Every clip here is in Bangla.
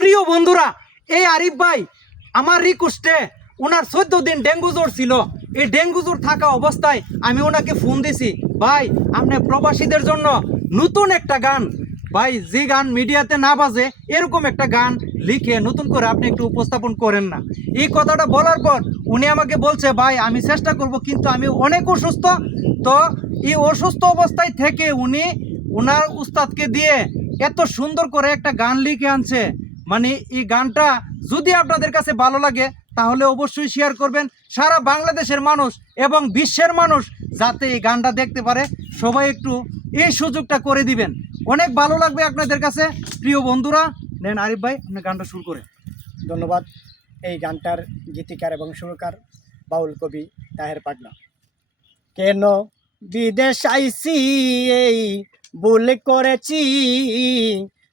প্রিয় বন্ধুরা, এই আরিফ ভাই আমার রিকোয়েস্টে ওনার 14 দিন ডেঙ্গু জ্বর ছিল। এই ডেঙ্গু জ্বর থাকা অবস্থায় আমি ওনাকে ফোন দিছি, ভাই আপনি প্রবাসীদের জন্য নতুন একটা গান, ভাই যে গান মিডিয়াতে না বাজে এরকম একটা গান লিখে নতুন করে আপনি একটু উপস্থাপন করেন না। এই কথাটা বলার পর উনি আমাকে বলছে, ভাই আমি চেষ্টা করব, কিন্তু আমি অনেক অসুস্থ। তো এই অসুস্থ অবস্থায় থেকে উনি ওনার উস্তাদকে দিয়ে এত সুন্দর করে একটা গান লিখে আনছে। মানে এই গানটা যদি আপনাদের কাছে ভালো লাগে তাহলে অবশ্যই শেয়ার করবেন, সারা বাংলাদেশের মানুষ এবং বিশ্বের মানুষ যাতে এই গানটা দেখতে পারে, সবাই একটু এই সুযোগটা করে দিবেন, অনেক ভালো লাগবে আপনাদের কাছে। প্রিয় বন্ধুরা, নেন আরিফ ভাই আপনি গানটা শুরু করে। ধন্যবাদ। এই গানটার গীতিকার এবং সুরকার বাউল কবি তাহের পাটনা। কেন বিদেশ আইছি এই ভুল করেছি,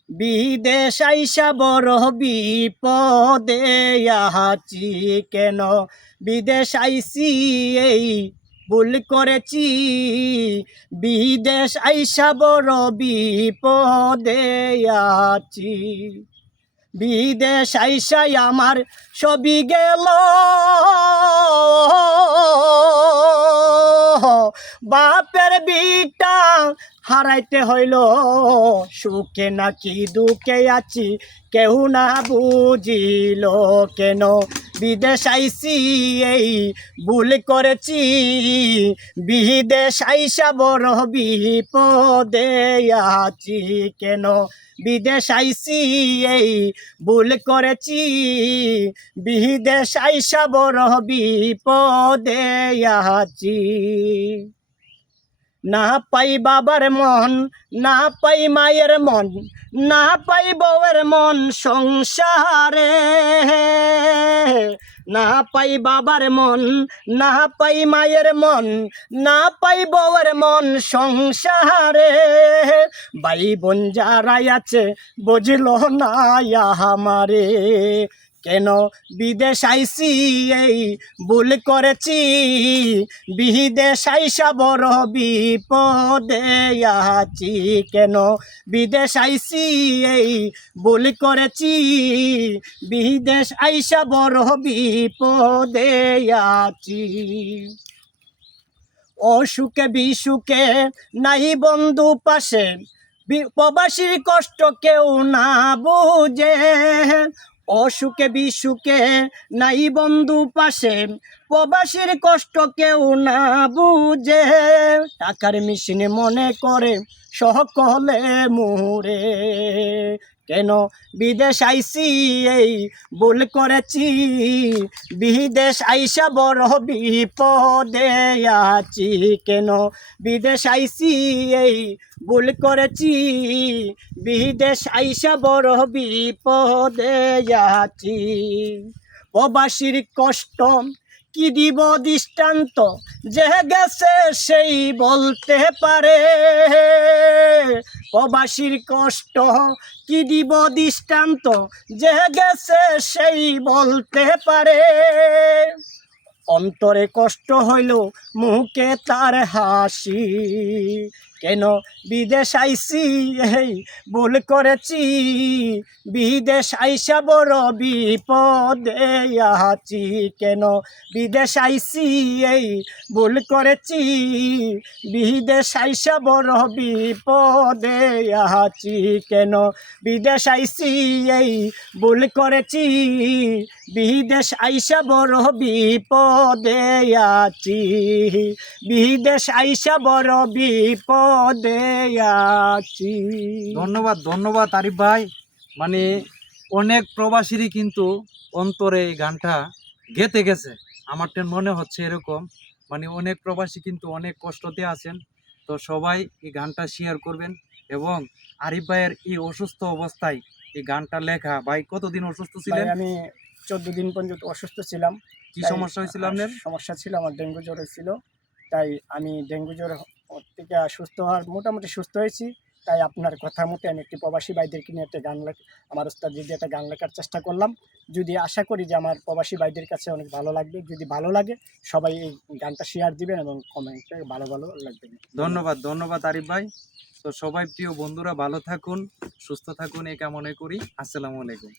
বিদেশ আইসা বড় বিপদে আছি। কেন বিদেশ আইছি এই ভুল করেছি, বিদেশ আইসা বড় বিপদে আছি। বিদেশ আইসাই আমার সবই গেল, বাপের বিটা হারাইতে হইল, সুখে নাকি দুঃখে আছি কেউ না বুঝিল। কেন বিদেশ আইসি এই ভুল করেছি, বিদেশ আইসা বড় বিপদে আছি। কেন বিদেশ আইসি এই ভুল করেছি, বিদেশ আইসা বড় বিপদে আছি। না পাই বাবার মন, না পাই মায়ের মন, না পাই বউয়ের মন সংসারে। না পাই বাবার মন, না পাই মায়ের মন, না পাই বউয়ের মন সংসারে। ভাই বোন যারাই আছে বুঝল না আমারে। কেন বিদেশ আইসি এই ভুল করেছি, বিদেশ আইসা বড় বিপদে আছি। কেন বিদেশ আইসি এই ভুল করেছি, বিদেশ আইসা বড় বিপদে আছি। অসুখে বিসুখে নাই বন্ধু পাশে, প্রবাসীর কষ্ট কেউ না বুঝে। অসুখে বিসুখে নাই বন্ধু পাশে, প্রবাসীর কষ্ট কেউ না বুঝে। টাকার মেশিনে মনে করে সকলে মুরে। কেন বিদেশ আইসি এই ভুল করেছি, বিদেশ আইসা বড় বিপদে আছি। কেন বিদেশ আইসি এই ভুল করেছি, বিদেশ আইসা বড় বিপদে আছি। প্রবাসীর কষ্ট কি দিব দৃষ্টান্ত, যে গেছে সেই বলতে পারে। প্রবাসীর কষ্ট কি দিব দৃষ্টান্ত, যে গেছে সেই বলতে পারে। অন্তরে কষ্ট হইল মুখে তার হাসি। কেন বিদেশ আইসি এই ভুল করেছি, বিদেশ আইসা বড় বিপদে আছি। কেন বিদেশ আইসি এই ভুল করেছি, বিদেশ আইসা বড় বিপদে আছি। কেন বিদেশ আইসি এই ভুল করেছি, বিদেশ আইসা বড় বিপদে আছি। বিদেশ আইসা বড় বিপদে আছি। ধন্যবাদ ধন্যবাদ আরিফ ভাই। মানে অনেক প্রবাসীরই কিন্তু অন্তরে এই গানটা গেঁথে গেছে, আমার মনে হচ্ছে এরকম। মানে অনেক প্রবাসী কিন্তু অনেক কষ্টতে আছেন। তো সবাই এই গানটা শেয়ার করবেন, এবং আরিফ ভাইয়ের এই অসুস্থ অবস্থায় এই গানটা লেখা। ভাই কতদিন অসুস্থ ছিলেন? আমি 14 দিন পর্যন্ত অসুস্থ ছিলাম। কি সমস্যা হয়েছিল আপনার? সমস্যা ছিল আমার ডেঙ্গু জ্বর হয়েছিল। তাই আমি ডেঙ্গু জ্বর থেকে সুস্থ হওয়ার মোটামুটি সুস্থ হয়েছি। তাই আপনার কথা মতে আমি একটি প্রবাসী ভাইদেরকে নিয়ে একটা গান আমার ওস্তাদ যদি একটা গান লেখার চেষ্টা করলাম। যদি আশা করি যে আমার প্রবাসী ভাইদের কাছে অনেক ভালো লাগবে। যদি ভালো লাগে সবাই এই গানটা শেয়ার দিবেন এবং কমেন্টে ভালো ভালো লাগবে। ধন্যবাদ ধন্যবাদ আরিফ ভাই। তো সবাই প্রিয় বন্ধুরা ভালো থাকুন, সুস্থ থাকুন এই কামনা করি। আসসালামু আলাইকুম।